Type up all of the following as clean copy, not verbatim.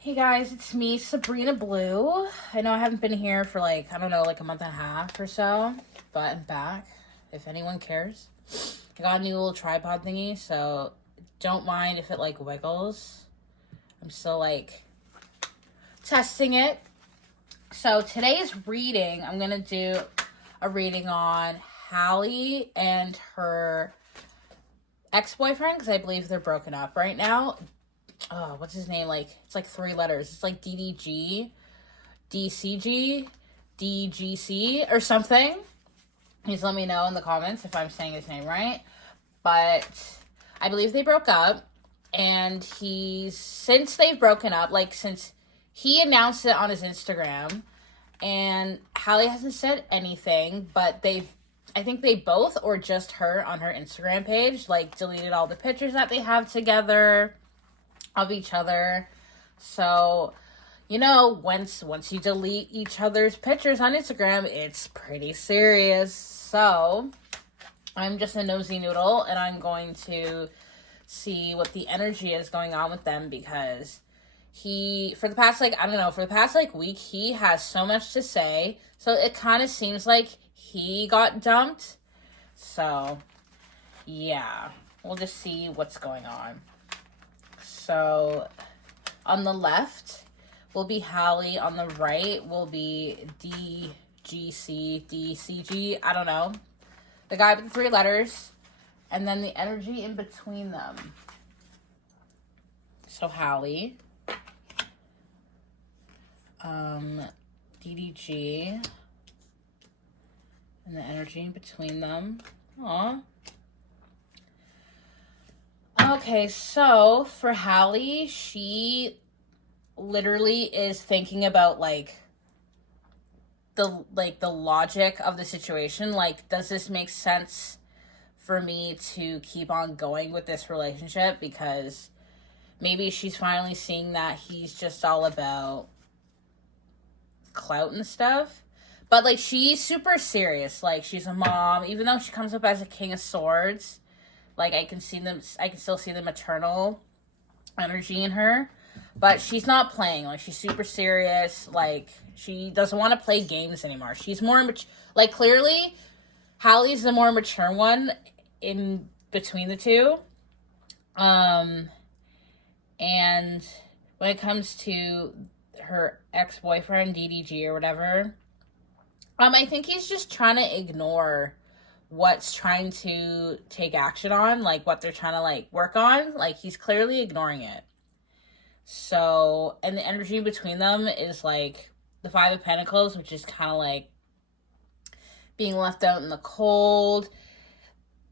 Hey guys, it's me, Sabrina Blue. I know I haven't been here for I don't know, like a month and a half or so, but I'm back, if anyone cares. I got a new little tripod thingy, so don't mind if it wiggles. I'm still testing it. So today's reading, I'm gonna do a reading on Halle and her ex-boyfriend, because I believe they're broken up right now. Oh, what's his name? It's like 3 letters. It's like DDG, DCG, DGC, or something. Please let me know in the comments if I'm saying his name right. But I believe they broke up, and since they've broken up, since he announced it on his Instagram, and Halle hasn't said anything, but I think they both, or just her on her Instagram page, deleted all the pictures that they have together of each other. So, once you delete each other's pictures on Instagram, it's pretty serious. So, I'm just a nosy noodle, and I'm going to see what the energy is going on with them, because for the past week, he has so much to say. So it kind of seems like he got dumped. So, yeah, we'll just see what's going on. So, on the left will be Halle. On the right will be DGC, DCG. I don't know. The guy with the 3 letters. And then the energy in between them. So, Halle. DDG. And the energy in between them. Aww. Okay, so for Halle, she literally is thinking about the logic of the situation. Does this make sense for me to keep on going with this relationship? Because maybe she's finally seeing that he's just all about clout and stuff. But she's super serious. She's a mom, even though she comes up as a King of Swords. I can still see the maternal energy in her. But she's not playing. She's super serious. She doesn't want to play games anymore. She's more, clearly, Halle's the more mature one in between the two. And when it comes to her ex-boyfriend, DDG or whatever, I think he's just trying to ignore what's trying to take action on, what they're trying to work on. He's clearly ignoring it. So, and the energy between them is the 5 of Pentacles, which is kind of being left out in the cold.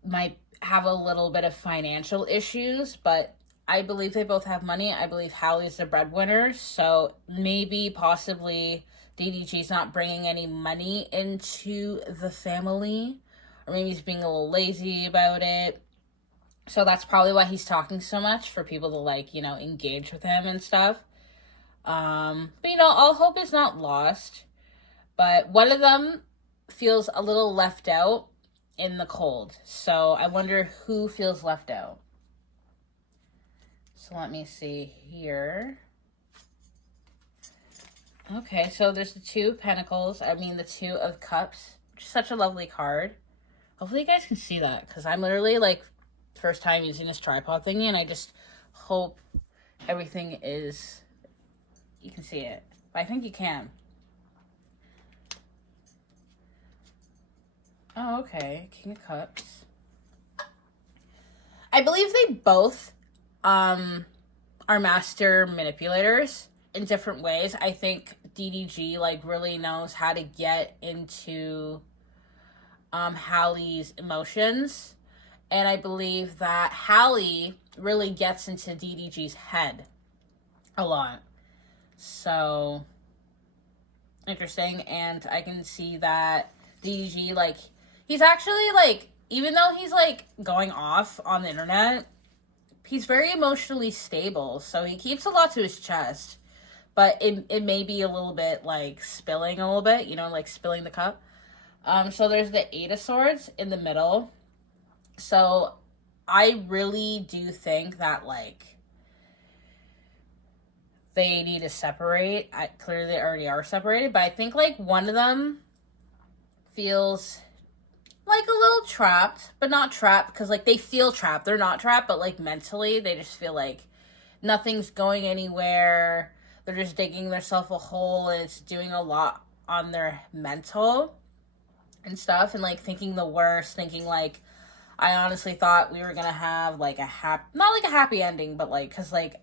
Might have a little bit of financial issues, but I believe they both have money. I believe Halle's the breadwinner, so maybe possibly DDG's not bringing any money into the family. Or maybe he's being a little lazy about it. So that's probably why he's talking so much, for people to engage with him and stuff. But all hope is not lost. But one of them feels a little left out in the cold. So I wonder who feels left out. So let me see here. Okay, so there's the 2 of Pentacles. The 2 of Cups. Which is such a lovely card. Hopefully you guys can see that, because I'm literally first time using this tripod thingy, and I just hope everything is, you can see it. But I think you can. Oh, okay. King of Cups. I believe they both are master manipulators in different ways. I think DDG really knows how to get into Halle's emotions, and I believe that Halle really gets into DDG's head a lot. So interesting. And I can see that DDG, he's actually even though he's going off on the internet, he's very emotionally stable, so he keeps a lot to his chest, but it may be a little bit spilling a little bit, spilling the cup. So there's the 8 of Swords in the middle. So I really do think that they need to separate. Clearly they already are separated, but I think like one of them feels like a little trapped, but not trapped because like they feel trapped. They're not trapped, but like mentally they just feel like nothing's going anywhere. They're just digging themselves a hole, and it's doing a lot on their mental and stuff, and like thinking the worst, thinking like, I honestly thought we were gonna have like not like a happy ending, but like, cause like,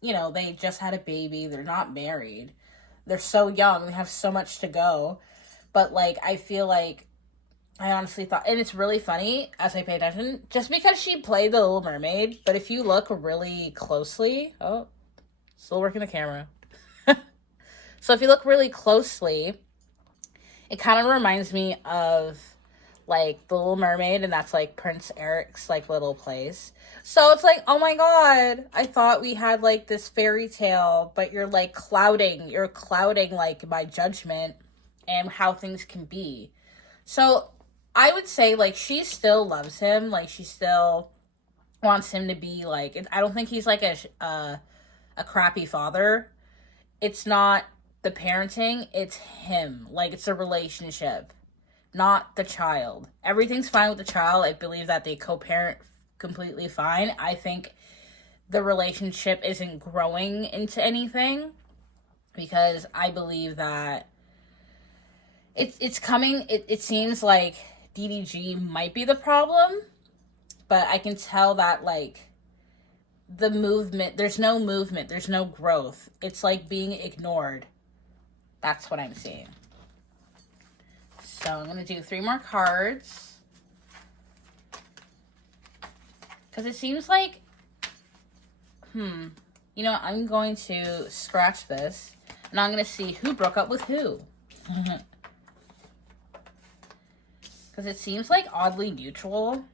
you know, they just had a baby, they're not married, they're so young, they have so much to go, but like, I feel like, I honestly thought, and it's really funny as I pay attention, just because she played the Little Mermaid, but if you look really closely, oh, still working the camera. So if you look really closely, it kind of reminds me of like the Little Mermaid, and that's like Prince Eric's like little place. So it's like, oh my god, I thought we had like this fairy tale, but you're clouding like my judgment and how things can be. So I would say like she still loves him, like she still wants him to be like, I don't think he's like a crappy father. It's not the parenting, it's him. Like, it's a relationship, not the child. Everything's fine with the child. I believe that they co-parent completely fine. I think the relationship isn't growing into anything because I believe that it's coming. It seems like DDG might be the problem, but I can tell that like there's no movement, there's no growth. It's like being ignored. That's what I'm seeing. So I'm going to do 3 more cards. Because it seems like, you know, I'm going to scratch this. And I'm going to see who broke up with who. Because it seems like oddly neutral.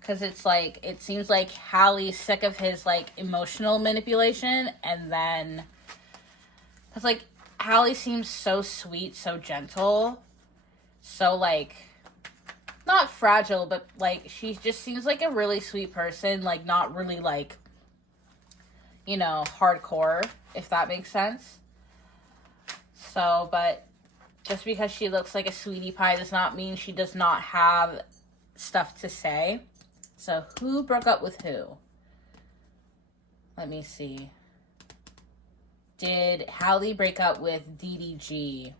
Because it's like, it seems like Halle's sick of his like emotional manipulation. And then, because like, Halle seems so sweet, so gentle, so like, not fragile, but like, she just seems like a really sweet person, like not really like, you know, hardcore, if that makes sense. So, but just because she looks like a sweetie pie does not mean she does not have stuff to say. So, who broke up with who? Let me see. Did Halle break up with DDG?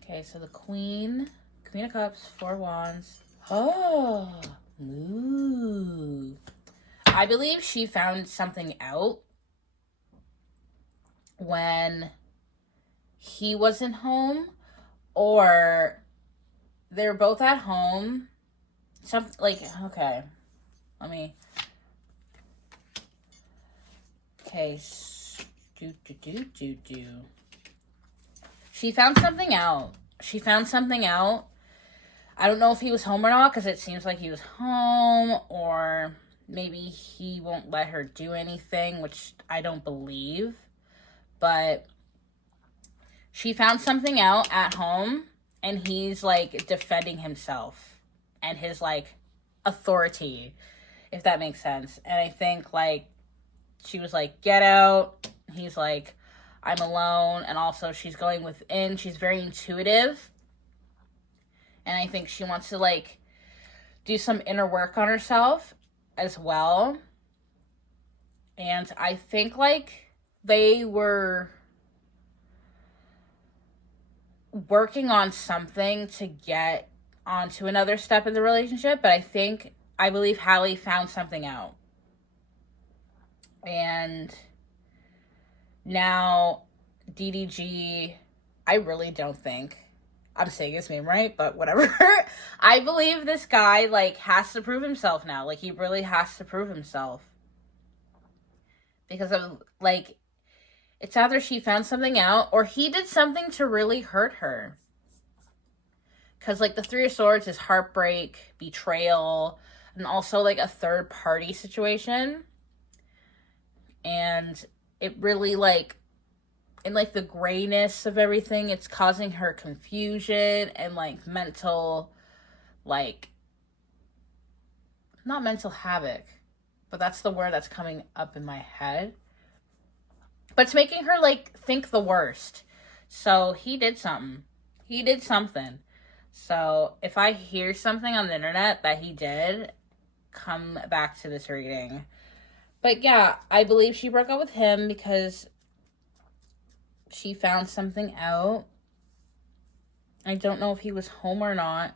Okay, so the Queen of Cups, 4 Wands. Oh, ooh. I believe she found something out when he wasn't home, or they were both at home. Okay, let me. Okay, She found something out. I don't know if he was home or not, because it seems like he was home, or maybe he won't let her do anything, which I don't believe. But she found something out at home, and he's like defending himself and his like authority, if that makes sense. And I think like she was like, get out. He's like, I'm alone. And also she's going within. She's very intuitive. And I think she wants to like do some inner work on herself as well. And I think like they were working on something to get onto another step in the relationship. But I believe Halle found something out. And now DDG, I really don't think I'm saying his name right, but whatever. I believe this guy like has to prove himself now. Like he really has to prove himself. Because of like, it's either she found something out or he did something to really hurt her. Because like the 3 of Swords is heartbreak, betrayal, and also like a third party situation. And it really like, in like the grayness of everything, it's causing her confusion and like mental like not mental havoc, but that's the word that's coming up in my head. But it's making her, like, think the worst. So he did something. He did something. So if I hear something on the internet that he did, come back to this reading. But yeah, I believe she broke up with him because she found something out. I don't know if he was home or not.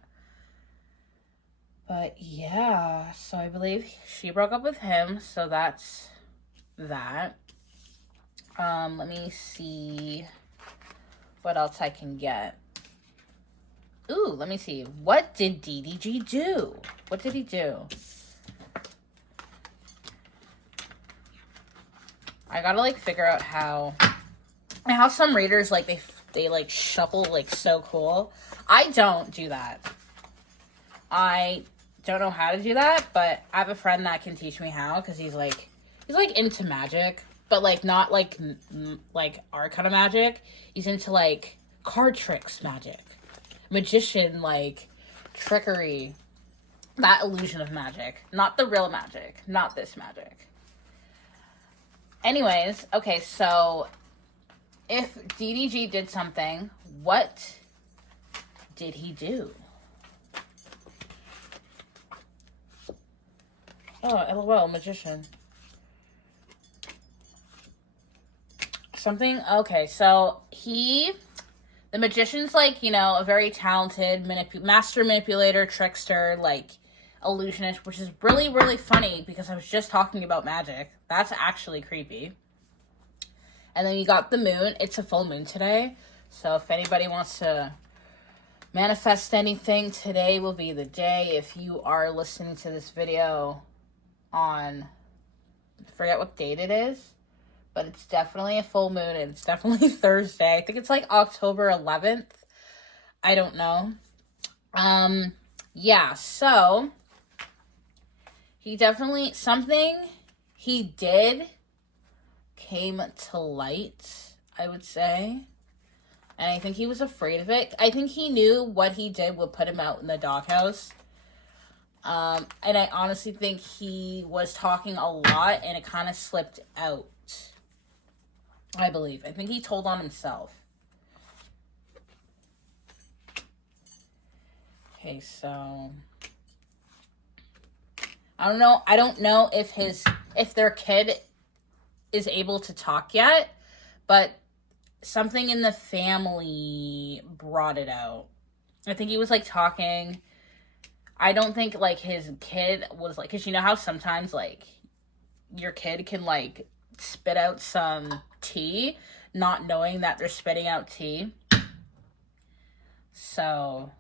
But yeah, so I believe she broke up with him. So that's that. Let me see what else I can get. Ooh, let me see. What did DDG do? What did he do? I gotta, like, figure out how some readers, like, they like, shuffle, like, so cool. I don't do that. I don't know how to do that, but I have a friend that can teach me how, because he's into magic. But, like, not, like our kind of magic. He's into, like, card tricks magic. Magician, like, trickery. That illusion of magic. Not the real magic. Not this magic. Anyways, okay, so if DDG did something, what did he do? Oh, LOL, magician. Something, okay, so the magician's, like, you know, a very talented master manipulator, trickster, like, illusionist, which is really, really funny because I was just talking about magic. That's actually creepy. And then you got the moon. It's a full moon today. So if anybody wants to manifest anything, today will be the day. If you are listening to this video on, I forget what date it is, but it's definitely a full moon, and it's definitely Thursday. I think it's like October 11th. I don't know. Yeah, so he definitely, something he did came to light, I would say. And I think he was afraid of it. I think he knew what he did would put him out in the doghouse. And I honestly think he was talking a lot and it kind of slipped out. I believe. I think he told on himself. Okay, so I don't know if their kid is able to talk yet, but something in the family brought it out. I think he was, like, talking. I don't think, like, his kid was, like, because you know how sometimes, like, your kid can, like, spit out some tea, not knowing that they're spitting out tea. So,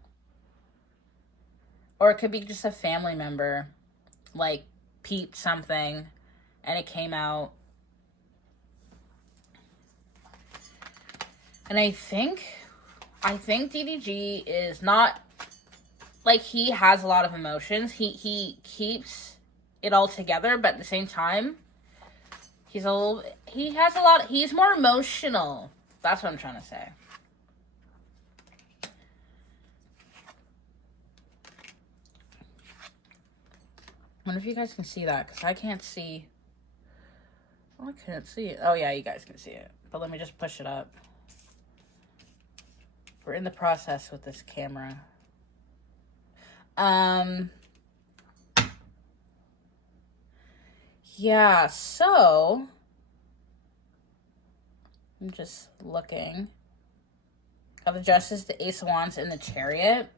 or it could be just a family member, like, peeped something, and it came out. And I think DDG is not, like, he has a lot of emotions. He keeps it all together, but at the same time, he's more emotional. That's what I'm trying to say. I wonder if you guys can see that, because I can't see. Oh, I can't see it. Oh, yeah, you guys can see it. But let me just push it up. We're in the process with this camera. Yeah, so I'm just looking. Got the Justice, the Ace of Wands, and the Chariot.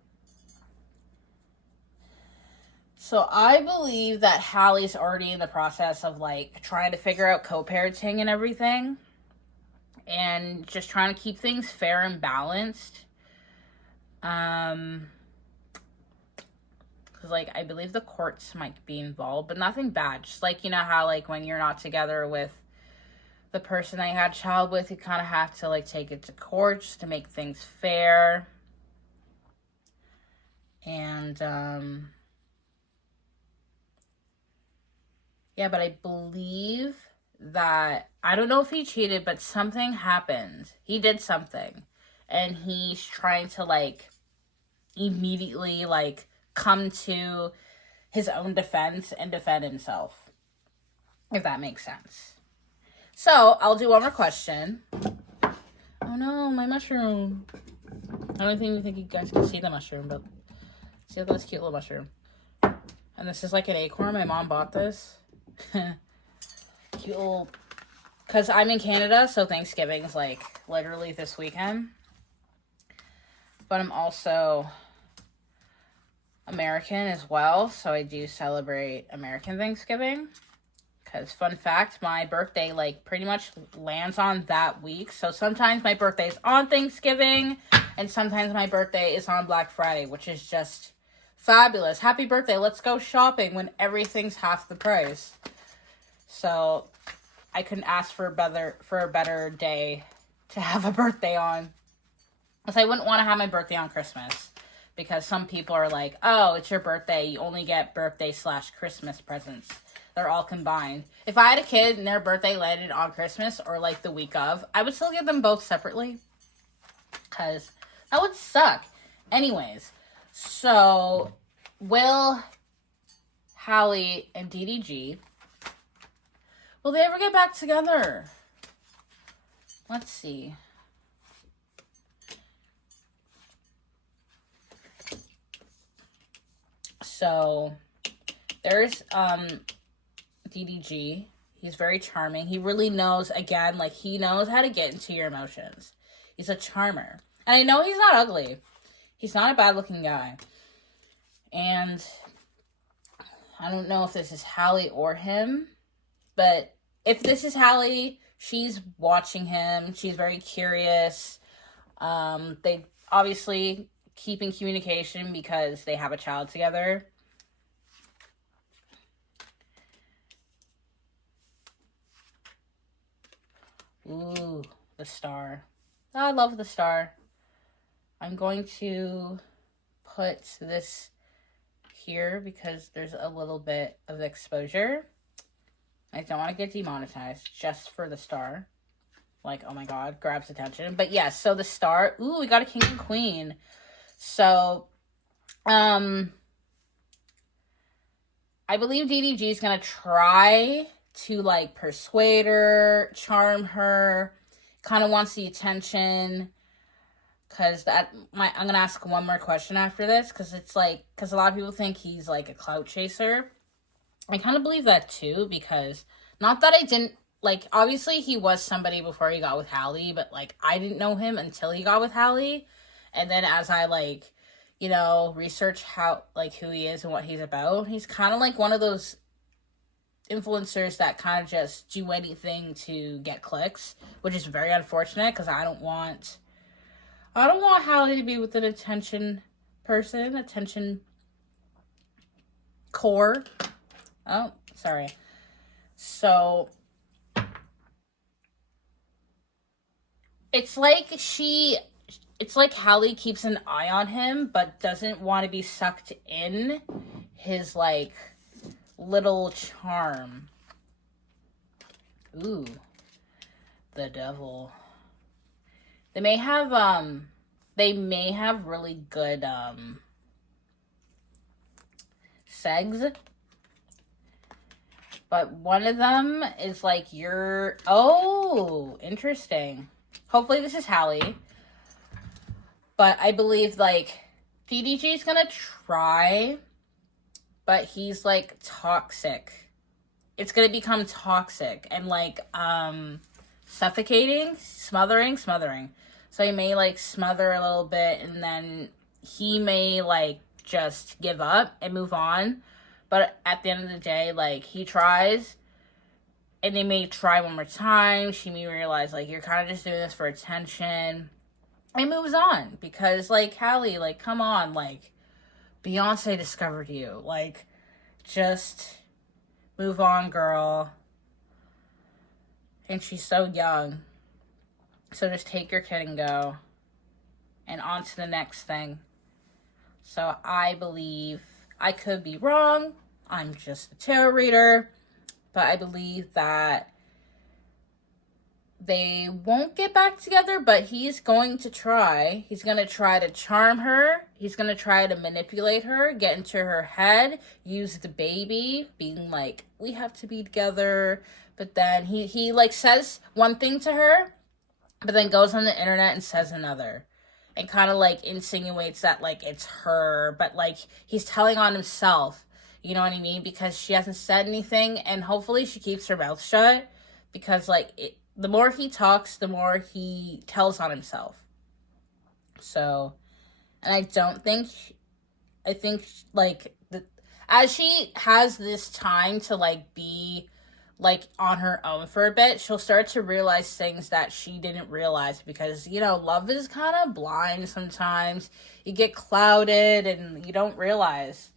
So I believe that Halle's already in the process of, like, trying to figure out co-parenting and everything. And just trying to keep things fair and balanced. Because, like, I believe the courts might be involved, but nothing bad. Just, like, you know how, like, when you're not together with the person that you had a child with, you kind of have to, like, take it to court just to make things fair. And, yeah, but I believe that, I don't know if he cheated, but something happened. He did something. And he's trying to, like, immediately, like, come to his own defense and defend himself, if that makes sense. So I'll do one more question. Oh no, my mushroom. I don't even think you guys can see the mushroom, but see this cute little mushroom. And this is like an acorn. My mom bought this. Cute little... Because I'm in Canada, so Thanksgiving is like literally this weekend. But I'm also American as well, so I do celebrate American Thanksgiving. Because fun fact, my birthday like pretty much lands on that week. So sometimes my birthday is on Thanksgiving, and sometimes my birthday is on Black Friday, which is just fabulous. Happy birthday. Let's go shopping when everything's half the price. So I couldn't ask for a better day to have a birthday on. Because I wouldn't want to have my birthday on Christmas. Because some people are like, oh, it's your birthday. You only get birthday/Christmas presents. They're all combined. If I had a kid and their birthday landed on Christmas or like the week of, I would still give them both separately. Because that would suck. Anyways, so will Halle and DDG, will they ever get back together? Let's see. So there's DDG. He's very charming. He really knows, again, like he knows how to get into your emotions. He's a charmer. And I know he's not ugly. He's not a bad looking guy. And I don't know if this is Halle or him, but if this is Halle, she's watching him. She's very curious. They obviously keep in communication because they have a child together. Ooh, the star. Oh, I love the star. I'm going to put this here because there's a little bit of exposure. I don't want to get demonetized just for the star. Like, oh my god, grabs attention. But yes, so the star. Ooh, we got a king and queen. So, I believe DDG is going to try to, like, persuade her, charm her, kind of wants the attention, because I'm going to ask one more question after this, because it's, like, because a lot of people think he's, like, a clout chaser. I kind of believe that, too, because, not that I didn't, like, obviously he was somebody before he got with Halle, but, like, I didn't know him until he got with Halle, and then as I, like, you know, research how, like, who he is and what he's about, he's kind of, like, one of those influencers that kind of just do anything to get clicks, which is very unfortunate because I don't want Halle to be with an attention person, attention core. Oh, sorry. So it's like Halle keeps an eye on him but doesn't want to be sucked in his like little charm. Ooh, the devil. They may have really good segs, but one of them is like oh, interesting. Hopefully this is Halle, but I believe like DDG is gonna try. But he's, like, toxic. It's gonna become toxic and, like, suffocating, smothering. So he may, like, smother a little bit and then he may, like, just give up and move on. But at the end of the day, like, he tries and they may try one more time. She may realize, like, you're kind of just doing this for attention. And moves on because, like, Halle, like, come on, like, Beyonce discovered you. Like, just move on, girl. And she's so young. So just take your kid and go. And on to the next thing. So I believe, I could be wrong. I'm just a tarot reader. But I believe that they won't get back together, but he's going to try. He's going to try to charm her. He's going to try to manipulate her, get into her head, use the baby, being like, we have to be together. But then he like says one thing to her, but then goes on the internet and says another. And kind of like insinuates that like it's her, but like he's telling on himself. You know what I mean? Because she hasn't said anything, and hopefully she keeps her mouth shut. Because like the more he talks, the more he tells on himself. So, and I think like as she has this time to like be like on her own for a bit, she'll start to realize things that she didn't realize, because love is kind of blind sometimes. You get clouded and you don't realize,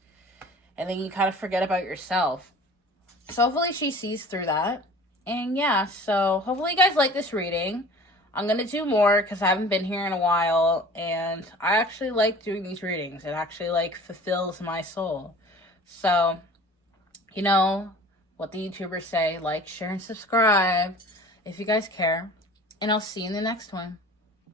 and then you kind of forget about yourself. So hopefully she sees through that. And yeah, so hopefully you guys like this reading. I'm going to do more because I haven't been here in a while, and I actually like doing these readings. It actually like fulfills my soul. So, what the YouTubers say, like, share, and subscribe if you guys care. And I'll see you in the next one.